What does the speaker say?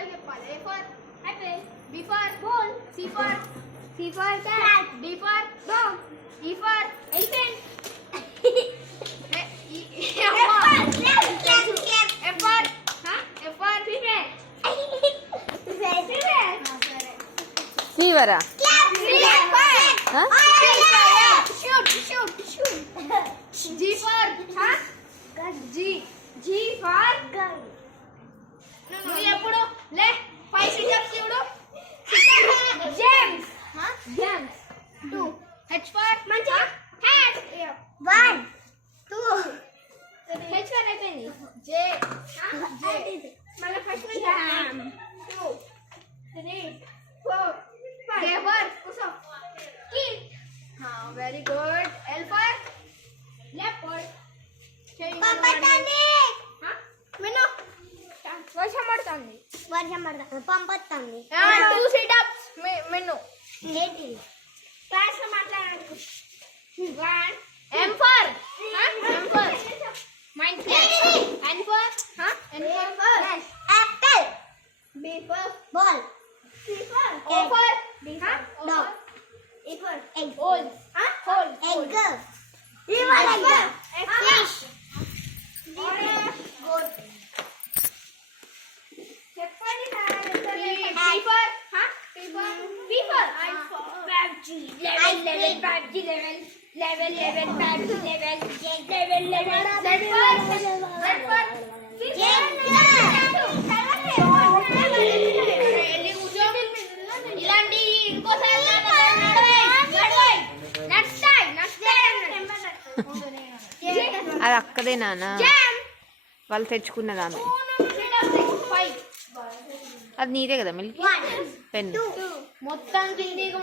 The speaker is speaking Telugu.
వాళ్ళకి చెప్పాలి. A for apple, B for ball, C for cat, D for dog, E for elephant, F for ఫీవరా? G for నువ్వు ఎప్పుడు లే 5 సిటప్స్ చూడు. జేమ్స్ 2 H for మంచి hat 1 2 H for అయిపోయింది. J మళ్ళీ ఫస్ట్ జమ్ 2 3 4 5 K for కూసో kid. Very good. L for leopard. విను వర్షం పడుతుంది. పంపొస్తుంది. 2 సిటప్స్ మెను క్లాస్ లో మాట్లాడాలి. 1 M for mind class. N for apple. B for Ball. C for O for Dog. E for Egg. hole. Egg. Fish. Goat. చెప్పండి ఇలాంటి ఇంకోసారి అది అక్కదే నాన్న, వాళ్ళు తెచ్చుకున్నది ఆమె. అది నీదే కదా మిల్కీ పెన్. మొత్తం కిందికి